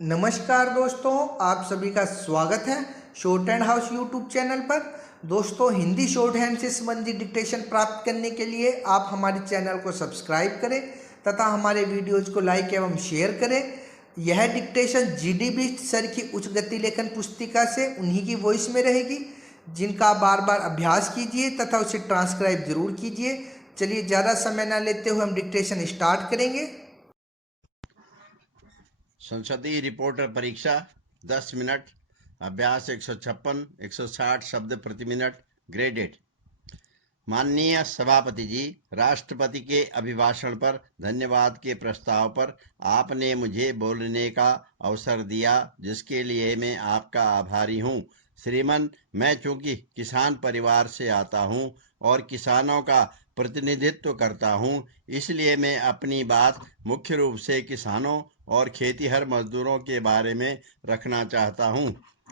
नमस्कार दोस्तों, आप सभी का स्वागत है short hand house YouTube channel पर। दोस्तों, हिंदी शॉर्ट हैंड से संबंधित डिक्टेशन प्राप्त करने के लिए आप हमारे चैनल को सब्सक्राइब करें तथा हमारे वीडियोज को लाइक एवं शेयर करें। यह डिक्टेशन जीडी बिष्ट सर की उच्च गति लेखन पुस्तिका से उन्हीं की वॉइस में रहेगी, जिनका आप बार बार अभ्यास कीजिए तथा उसे ट्रांसक्राइब जरूर कीजिए। चलिए, ज़्यादा समय न लेते हुए हम डिक्टेशन स्टार्ट करेंगे। संसदीय रिपोर्टर परीक्षा 10 मिनट। अभ्यास 156 160 शब्द प्रति मिनट। ग्रेडेड। माननीय सभापति जी, राष्ट्रपति के अभिभाषण पर धन्यवाद के प्रस्ताव पर आपने मुझे बोलने का अवसर दिया, जिसके लिए मैं आपका आभारी हूं। श्रीमान, मैं चूंकि किसान परिवार से आता हूं और किसानों का प्रतिनिधित्व करता हूं, इसलिए मैं अपनी बात मुख्य रूप से किसानों और खेतीहर मजदूरों के बारे में रखना चाहता हूं।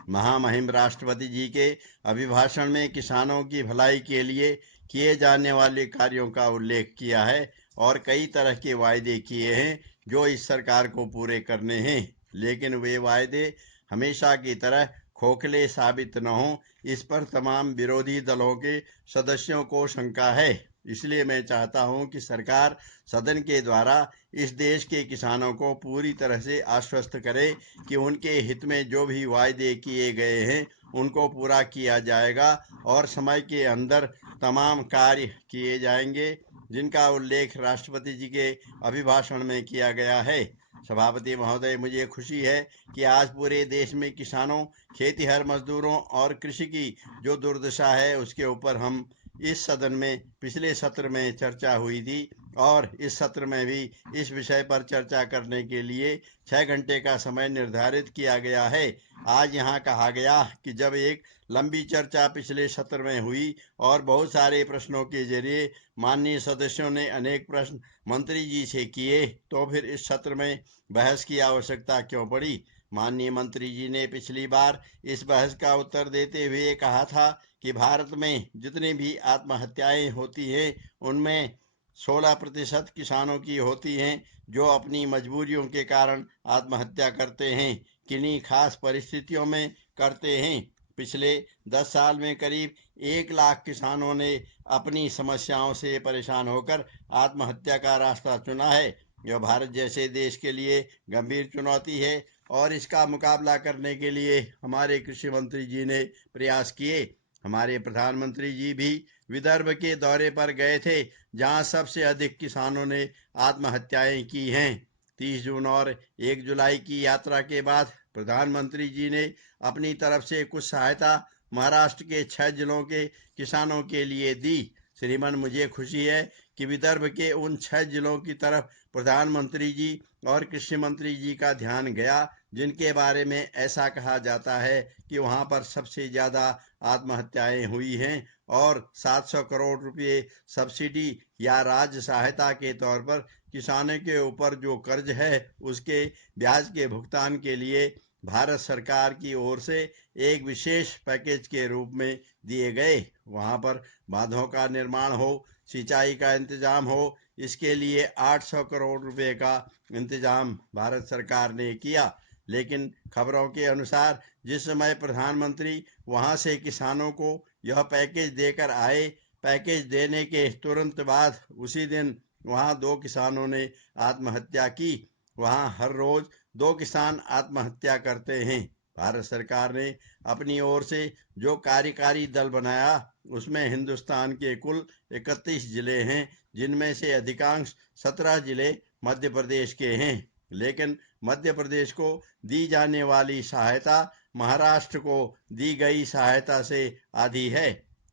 महामहिम राष्ट्रपति जी के अभिभाषण में किसानों की भलाई के लिए किए जाने वाले कार्यों का उल्लेख किया है और कई तरह के वायदे किए हैं जो इस सरकार को पूरे करने हैं, लेकिन वे वायदे हमेशा की तरह खोखले साबित न हों, इस पर तमाम विरोधी दलों के सदस्यों को शंका है। इसलिए मैं चाहता हूं कि सरकार सदन के द्वारा इस देश के किसानों को पूरी तरह से आश्वस्त करे कि उनके हित में जो भी वायदे किए गए हैं उनको पूरा किया जाएगा और समय के अंदर तमाम कार्य किए जाएंगे, जिनका उल्लेख राष्ट्रपति जी के अभिभाषण में किया गया है। सभापति महोदय, मुझे खुशी है कि आज पूरे देश में किसानों, खेतीहर मजदूरों और कृषि की जो दुर्दशा है उसके ऊपर हम इस सदन में पिछले सत्र में चर्चा हुई थी और इस सत्र में भी इस विषय पर चर्चा करने के लिए 6 घंटे का समय निर्धारित किया गया है। आज यहाँ कहा गया कि जब एक लंबी चर्चा पिछले सत्र में हुई और बहुत सारे प्रश्नों के जरिए माननीय सदस्यों ने अनेक प्रश्न मंत्री जी से किए, तो फिर इस सत्र में बहस की आवश्यकता क्यों पड़ी। माननीय मंत्री जी ने पिछली बार इस बहस का उत्तर देते हुए कहा था कि भारत में जितनी भी आत्महत्याएं होती हैं उनमें 16% किसानों की होती हैं जो अपनी मजबूरियों के कारण आत्महत्या करते हैं, किन्हीं खास परिस्थितियों में करते हैं। पिछले 10 साल में करीब 1 लाख किसानों ने अपनी समस्याओं से परेशान होकर आत्महत्या का रास्ता चुना है। यह भारत जैसे देश के लिए गंभीर चुनौती है और इसका मुकाबला करने के लिए हमारे कृषि मंत्री जी ने प्रयास किए। हमारे प्रधानमंत्री जी भी विदर्भ के दौरे पर गए थे, जहां सबसे अधिक किसानों ने आत्महत्याएं की हैं। 30 जून और 1 जुलाई की यात्रा के बाद प्रधानमंत्री जी ने अपनी तरफ से कुछ सहायता महाराष्ट्र के 6 जिलों के किसानों के लिए दी। श्रीमान, मुझे खुशी है कि विदर्भ के उन 6 जिलों की तरफ प्रधानमंत्री जी और कृषि मंत्री जी का ध्यान गया, जिनके बारे में ऐसा कहा जाता है कि वहां पर सबसे ज्यादा आत्महत्याएं हुई हैं और 700 करोड़ रुपए सब्सिडी या राज्य सहायता के तौर पर किसानों के ऊपर जो कर्ज है उसके ब्याज के भुगतान के लिए भारत सरकार की ओर से एक विशेष पैकेज के रूप में दिए गए। वहां पर बांधों का निर्माण हो, सिंचाई का इंतजाम हो, इसके लिए 800 करोड़ रुपए का इंतजाम भारत सरकार ने किया। लेकिन खबरों के अनुसार जिस समय प्रधानमंत्री वहां से किसानों को यह पैकेज देकर आए, पैकेज देने के तुरंत बाद उसी दिन वहां 2 किसानों ने आत्महत्या की। वहां हर रोज 2 किसान आत्महत्या करते हैं। भारत सरकार ने अपनी ओर से जो कार्यकारी दल बनाया उसमें हिंदुस्तान के कुल 31 जिले हैं, जिनमें से अधिकांश 17 जिले मध्य प्रदेश के हैं, लेकिन मध्य प्रदेश को दी जाने वाली सहायता महाराष्ट्र को दी गई सहायता से आधी है।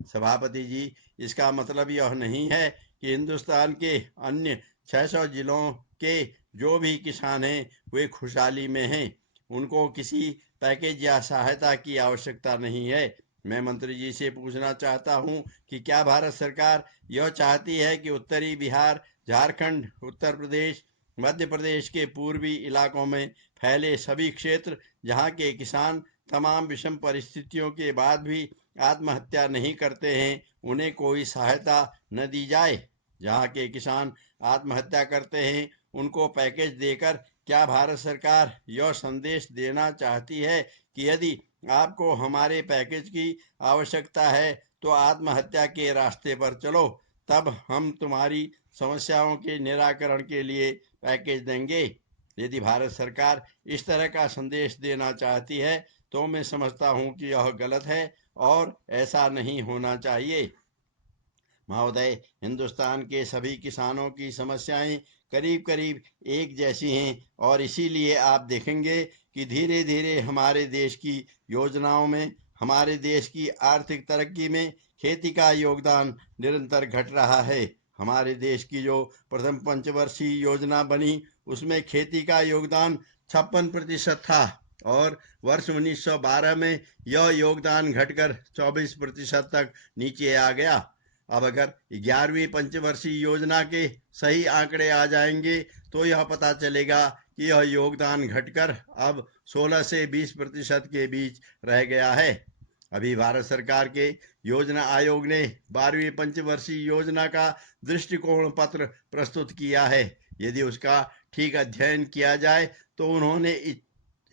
सभापति जी, इसका मतलब यह नहीं है कि हिंदुस्तान के अन्य 600 जिलों के जो भी किसान हैं वे खुशहाली में हैं, उनको किसी पैकेज या सहायता की आवश्यकता नहीं है। मैं मंत्री जी से पूछना चाहता हूं कि क्या भारत सरकार यह चाहती है कि उत्तरी बिहार, झारखंड, उत्तर प्रदेश, मध्य प्रदेश के पूर्वी इलाकों में फैले सभी क्षेत्र जहां के किसान तमाम विषम परिस्थितियों के बाद भी आत्महत्या नहीं करते हैं, उन्हें कोई सहायता न दी जाए? जहां के किसान आत्महत्या करते हैं उनको पैकेज देकर क्या भारत सरकार यह संदेश देना चाहती है कि यदि आपको हमारे पैकेज की आवश्यकता है तो आत्महत्या के रास्ते पर चलो, तब हम तुम्हारी समस्याओं के निराकरण के लिए पैकेज देंगे? यदि भारत सरकार इस तरह का संदेश देना चाहती है तो मैं समझता हूं कि यह गलत है और ऐसा नहीं होना चाहिए। महोदय, हिंदुस्तान के सभी किसानों की समस्याएं करीब करीब एक जैसी हैं और इसीलिए आप देखेंगे कि धीरे धीरे हमारे देश की योजनाओं में, हमारे देश की आर्थिक तरक्की में खेती का योगदान निरंतर घट रहा है। हमारे देश की जो प्रथम पंचवर्षीय योजना बनी उसमें खेती का योगदान 56% था और वर्ष 1912 में यह योगदान घटकर 24% तक नीचे आ गया। अब अगर 11वीं पंचवर्षीय योजना के सही आंकड़े आ जाएंगे तो यह पता चलेगा कि यह योगदान घटकर अब 16 से 20% के बीच रह गया है। अभी भारत सरकार के योजना आयोग ने 12वीं पंचवर्षीय योजना का दृष्टिकोण पत्र प्रस्तुत किया है। यदि उसका ठीक अध्ययन किया जाए तो उन्होंने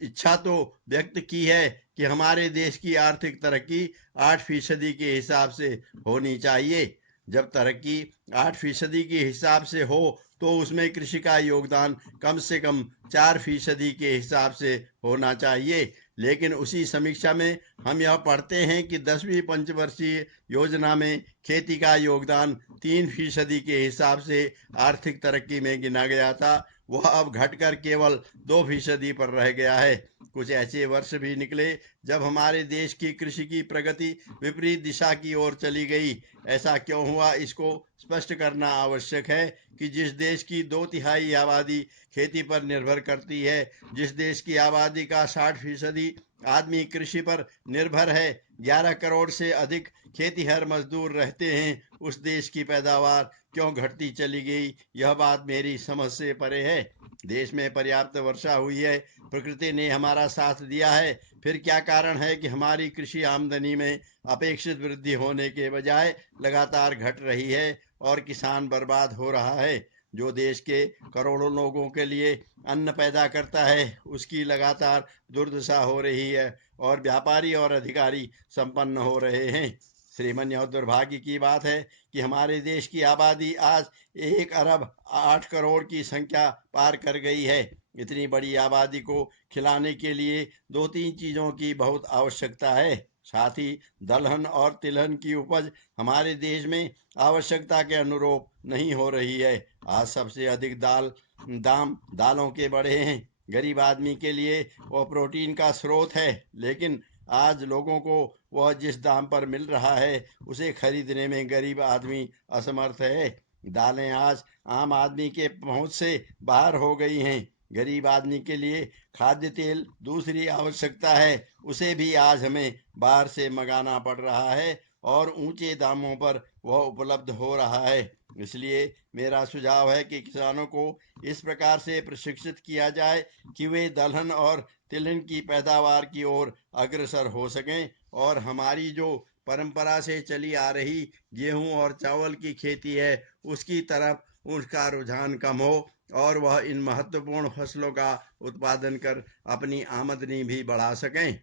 इच्छा तो व्यक्त की है कि हमारे देश की आर्थिक तरक्की 8% के हिसाब से होनी चाहिए। जब तरक्की 8% के हिसाब से हो तो उसमें कृषि का योगदान कम से कम 4% के हिसाब से होना चाहिए। लेकिन उसी समीक्षा में हम यह पढ़ते हैं कि 10वीं पंचवर्षीय योजना में खेती का योगदान 3% के हिसाब से आर्थिक तरक्की में गिना गया था, वह अब घटकर केवल 2% पर रह गया है। कुछ ऐसे वर्ष भी निकले जब हमारे देश की कृषि की प्रगति विपरीत दिशा की ओर चली गई। ऐसा क्यों हुआ, इसको स्पष्ट करना आवश्यक है कि जिस देश की 2/3 आबादी खेती पर निर्भर करती है, जिस देश की आबादी का 60% आदमी कृषि पर निर्भर है, 11 करोड़ से अधिक खेतीहर मजदूर रहते हैं, उस देश की पैदावार क्यों घटती चली गई, यह बात मेरी समझ से परे है। देश में पर्याप्त वर्षा हुई है, प्रकृति ने हमारा साथ दिया है, फिर क्या कारण है कि हमारी कृषि आमदनी में अपेक्षित वृद्धि होने के बजाय लगातार घट रही है और किसान बर्बाद हो रहा है? जो देश के करोड़ों लोगों के लिए अन्न पैदा करता है उसकी लगातार दुर्दशा हो रही है और व्यापारी और अधिकारी संपन्न हो रहे हैं। श्रीमान, यह दुर्भाग्य की बात है कि हमारे देश की आबादी आज 1 अरब 8 करोड़ की संख्या पार कर गई है। इतनी बड़ी आबादी को खिलाने के लिए 2-3 चीजों की बहुत आवश्यकता है। साथ ही दलहन और तिलहन की उपज हमारे देश में आवश्यकता के अनुरूप नहीं हो रही है। आज सबसे अधिक दाम दालों के बढ़े हैं। गरीब आदमी के लिए वह प्रोटीन का स्रोत है, लेकिन आज लोगों को वह जिस दाम पर मिल रहा है उसे खरीदने में गरीब आदमी असमर्थ है। दालें आज आम आदमी के पहुंच से बाहर हो गई हैं। गरीब आदमी के लिए खाद्य तेल दूसरी आवश्यकता है, उसे भी आज हमें बाहर से मंगाना पड़ रहा है और ऊंचे दामों पर वह उपलब्ध हो रहा है। इसलिए मेरा सुझाव है कि किसानों को इस प्रकार से प्रशिक्षित किया जाए कि वे दलहन और तिलहन की पैदावार की ओर अग्रसर हो सकें और हमारी जो परंपरा से चली आ रही गेहूं और चावल की खेती है उसकी तरफ उनका रुझान कम हो और वह इन महत्वपूर्ण फसलों का उत्पादन कर अपनी आमदनी भी बढ़ा सकें।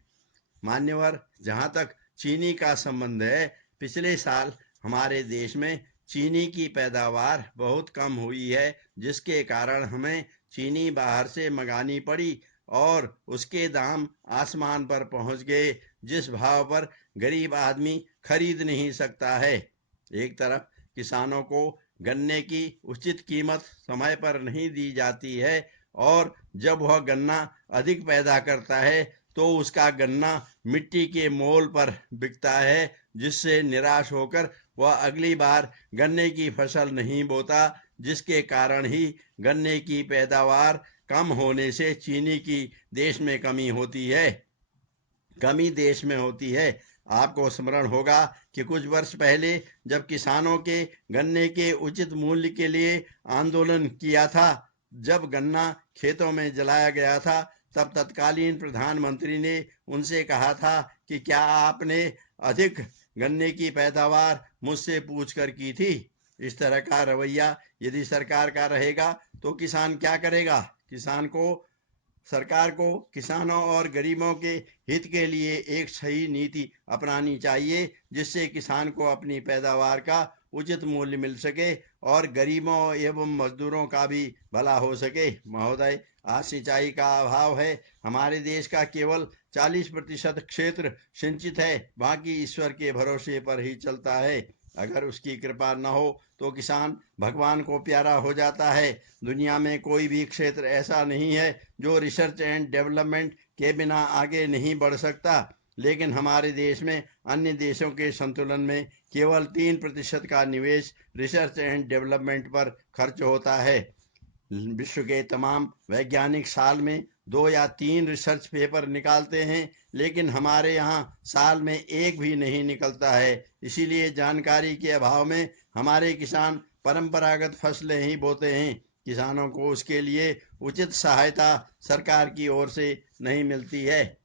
मान्यवर, जहां तक चीनी का संबंध है, पिछले साल हमारे देश में चीनी की पैदावार बहुत कम हुई है, जिसके कारण हमें चीनी बाहर से मंगानी पड़ी और उसके दाम आसमान पर पहुंच गए, जिस भाव पर गरीब आदमी खरीद नहीं सकता है। एक तरफ किसानों को गन्ने की उचित कीमत समय पर नहीं दी जाती है और जब वह गन्ना अधिक पैदा करता है तो उसका गन्ना मिट्टी के मोल पर बिकता है, जिससे निराश होकर वह अगली बार गन्ने की फसल नहीं बोता, जिसके कारण ही गन्ने की पैदावार कम होने से चीनी की देश में कमी देश में होती है। आपको स्मरण होगा कि कुछ वर्ष पहले जब किसानों के गन्ने के उचित मूल्य के लिए आंदोलन किया था, जब गन्ना खेतों में जलाया गया था, तब तत्कालीन प्रधानमंत्री ने उनसे कहा था कि क्या आपने अधिक गन्ने की पैदावार मुझसे पूछकर की थी? इस तरह का रवैया यदि सरकार का रहेगा तो किसान क्या करेगा? सरकार को किसानों और गरीबों के हित के लिए एक सही नीति अपनानी चाहिए, जिससे किसान को अपनी पैदावार का उचित मूल्य मिल सके और गरीबों एवं मजदूरों का भी भला हो सके। महोदय, आज सिंचाई का अभाव है। हमारे देश का केवल 40% क्षेत्र सिंचित है, बाकी ईश्वर के भरोसे पर ही चलता है। अगर उसकी कृपा न हो तो किसान भगवान को प्यारा हो जाता है। दुनिया में कोई भी क्षेत्र ऐसा नहीं है जो रिसर्च एंड डेवलपमेंट के बिना आगे नहीं बढ़ सकता, लेकिन हमारे देश में अन्य देशों के संतुलन में केवल 3% का निवेश रिसर्च एंड डेवलपमेंट पर खर्च होता है। विश्व के तमाम वैज्ञानिक साल में 2 या 3 रिसर्च पेपर निकालते हैं, लेकिन हमारे यहाँ साल में एक भी नहीं निकलता है। इसीलिए जानकारी के अभाव में हमारे किसान परंपरागत फसलें ही बोते हैं। किसानों को उसके लिए उचित सहायता सरकार की ओर से नहीं मिलती है।